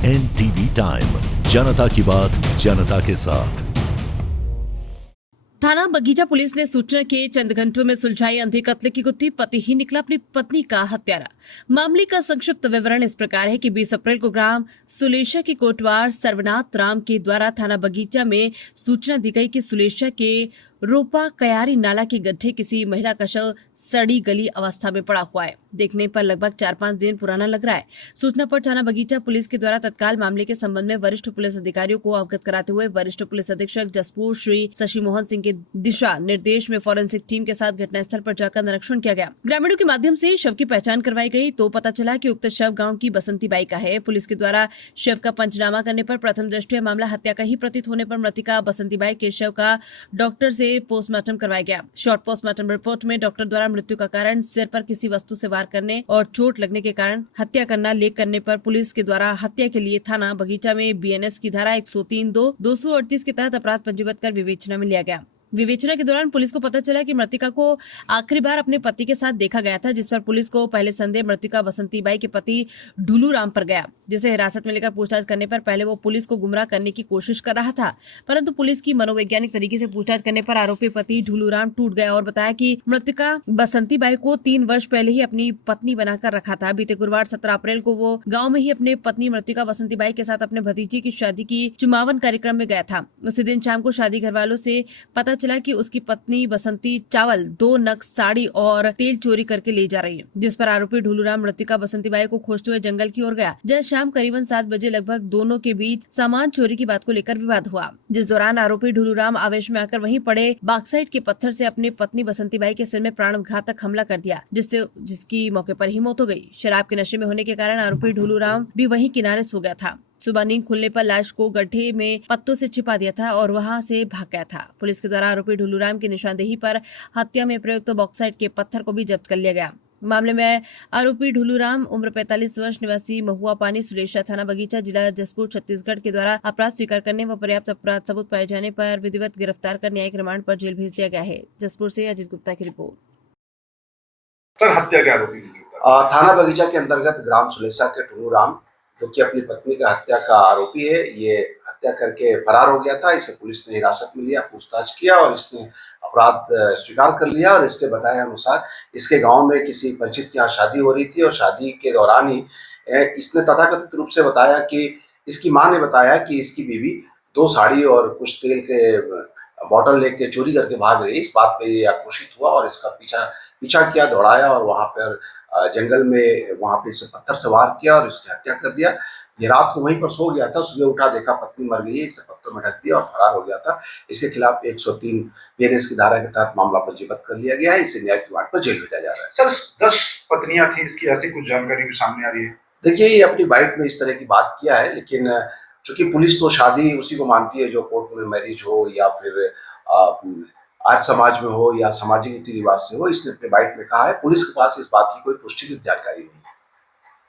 NTV time, जनता की बात जनता के साथ। थाना बगीचा पुलिस ने सूचना के चंद घंटों में सुलझाई अंधे कत्ल की गुत्थी। पति ही निकला अपनी पत्नी का हत्यारा। मामले का संक्षिप्त विवरण इस प्रकार है कि 20 अप्रैल को ग्राम सुलेशा के कोटवार सर्वनाथ राम के द्वारा थाना बगीचा में सूचना दी गई कि सुलेशा के रोपा कयारी नाला के गड्ढे किसी महिला का शव सड़ी गली अवस्था में पड़ा हुआ है। देखने पर लगभग 4-5 दिन पुराना लग रहा है। सूचना पर थाना बगीचा पुलिस के द्वारा तत्काल मामले के संबंध में वरिष्ठ पुलिस अधिकारियों को अवगत कराते हुए वरिष्ठ पुलिस अधीक्षक जसपुर श्री शशि मोहन सिंह के दिशा निर्देश में फॉरेंसिक टीम के साथ घटनास्थल पर जाकर निरीक्षण किया गया। ग्रामीणों के माध्यम से शव की पहचान करवाई गई तो पता चला कि उक्त शव गाँव की बसंती बाई का है। पुलिस के द्वारा शव का पंचनामा करने पर प्रथम दृष्टया मामला हत्या का ही प्रतीत होने पर मृतिका बसंती बाई के शव का डॉक्टर से पोस्टमार्टम करवाया गया। शॉर्ट पोस्टमार्टम रिपोर्ट में डॉक्टर द्वारा मृत्यु का कारण सिर पर किसी वस्तु से वार करने और चोट लगने के कारण हत्या करना लेख करने पर पुलिस के द्वारा हत्या के लिए थाना बगीचा में BNS की धारा 103(2), 238 के तहत अपराध पंजीबद्ध कर विवेचना में लिया गया। विवेचना के दौरान पुलिस को पता चला कि मृतिका को आखिरी बार अपने पति के साथ देखा गया था, जिस पर पुलिस को पहले संदेह मृतिका बसंती बाई के पति ढुलू राम पर गया, जिसे हिरासत में लेकर पूछताछ करने पर पहले वो पुलिस को गुमराह करने की कोशिश कर रहा था, परंतु पुलिस की मनोवैज्ञानिक तरीके से पूछताछ करने पर आरोपी पति ढुलू राम टूट गया और बताया कि मृतिका बसंती बाई को 3 वर्ष पहले ही अपनी पत्नी बनाकर रखा था। बीते गुरुवार 17 अप्रैल को वो गाँव में ही अपने पत्नी मृतिका बसंती बाई के साथ अपने भतीजे की शादी की चुमावन कार्यक्रम में गया था। उसी दिन शाम को शादी घर वालों से पता चला कि उसकी पत्नी बसंती चावल 2 नग साड़ी और तेल चोरी करके ले जा रही है, जिस पर आरोपी ढुलूराम मृतिका बसंती बाई को खोजते हुए जंगल की ओर गया। जब शाम करीबन 7 बजे लगभग दोनों के बीच सामान चोरी की बात को लेकर विवाद हुआ, जिस दौरान आरोपी ढुलूराम आवेश में आकर वहीं पड़े बॉक्साइट के पत्थर से अपनी पत्नी बसंती बाई के सिर में प्राणघातक हमला कर दिया, जिसकी मौके पर ही मौत हो गई। शराब के नशे में होने के कारण आरोपी ढुलूराम भी वहीं किनारे सो गया था। सुबह नींद खुलने पर लाश को गड्ढे में पत्तों से छिपा दिया था और वहां से भाग गया था। पुलिस के द्वारा आरोपी ढुलूराम की निशानदेही पर हत्या में प्रयुक्त बॉक्साइट के पत्थर को भी जब्त कर लिया गया। मामले में आरोपी ढुलूराम उम्र 45 वर्ष निवासी महुआ पानी सुलेशा थाना बगीचा जिला जसपुर छत्तीसगढ़ के द्वारा अपराध स्वीकार करने व पर्याप्त अपराध सबूत पाए जाने पर विधिवत गिरफ्तार कर न्यायिक रिमांड पर जेल भेज दिया गया है। जसपुर से अजित गुप्ता की रिपोर्ट। सर, हत्या के आरोपी थाना बगीचा के अंतर्गत ग्राम सुलेशा के ढुलूराम, जो कि अपनी पत्नी का हत्या का आरोपी है, ये हत्या करके फरार हो गया था। इसे पुलिस ने हिरासत में लिया, पूछताछ किया और इसने अपराध स्वीकार कर लिया। और इसके बताए अनुसार इसके गांव में किसी परिचित के यहाँ शादी हो रही थी और शादी के दौरान ही इसने तथाकथित रूप से बताया कि इसकी मां ने बताया कि इसकी बीवी 2 साड़ी और कुछ तेल के बॉटल लेके चोरी करके भाग गई। इस बात पे ये आक्रोशित हुआ और इसका पीछा किया, दौड़ाया और वहाँ पर जंगल में वहाँ पे इसे पत्थर से वार किया और इसकी हत्या कर दिया। ये रात को वहीं पर सो गया था, सुबह उठा देखा पत्नी मर गई है, इसे पत्थर में ढक दिया और फरार हो गया था। इसके खिलाफ 103 BNS की धारा के तहत मामला पंजीबद्ध कर लिया गया है। इसे न्यायिक रिमांड पर जेल भेजा जा रहा है। सर, 10 पत्नियां थी इसकी, ऐसी कुछ जानकारी भी सामने आ रही है? देखिए, ये अपनी बाइट में इस तरह की बात किया है, लेकिन चूंकि पुलिस तो शादी उसी को मानती है जो कोर्ट में मैरिज हो या फिर आर्य समाज में हो या सामाजिक रीति रिवाज से हो। इसने अपने बाइट में कहा है। पुलिस के पास इस बात की कोई पुष्टि जानकारी नहीं।